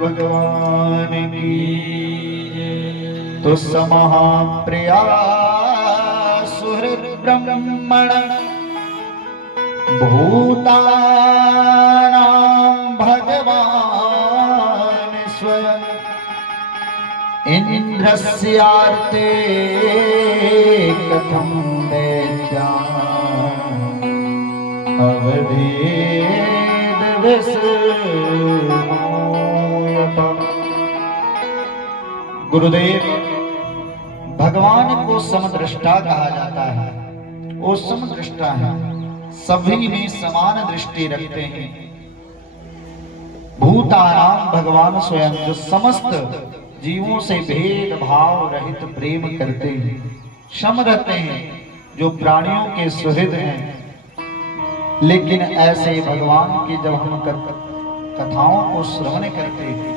भगवान की। तो समहाप्रिया सुहृद ब्रह्मण भूतानां भगवान स्वयं इंद्रस्यार्ते कथं दैत्यान् अवधेद विस्मोयत। गुरुदेव, भगवान को समदृष्टा कहा जाता है। वो समदृष्टा है, सभी में समान दृष्टि रखते हैं। भूतानाम भगवान स्वयं, जो समस्त जीवों से भेदभाव रहित प्रेम करते हैं, क्षम रहते हैं, जो प्राणियों के सुहृद हैं। लेकिन ऐसे भगवान की जब हम कथाओं को श्रवण करते हैं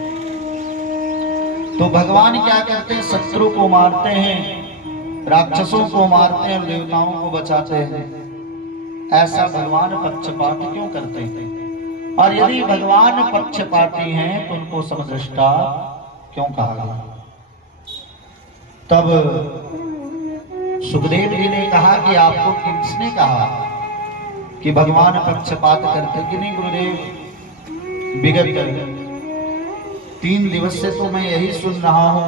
तो भगवान क्या करते हैं? शत्रु को मारते हैं, राक्षसों को मारते हैं और देवताओं को बचाते हैं। ऐसा भगवान पक्षपात क्यों करते हैं? और यदि भगवान पक्षपाती हैं तो उनको समदृष्टा क्यों कहा गया? तब सुखदेव जी ने कहा कि आपको किसने कहा कि भगवान पक्षपात करते कि नहीं? गुरुदेव, विगत 3 दिवस से तो मैं यही सुन रहा हूं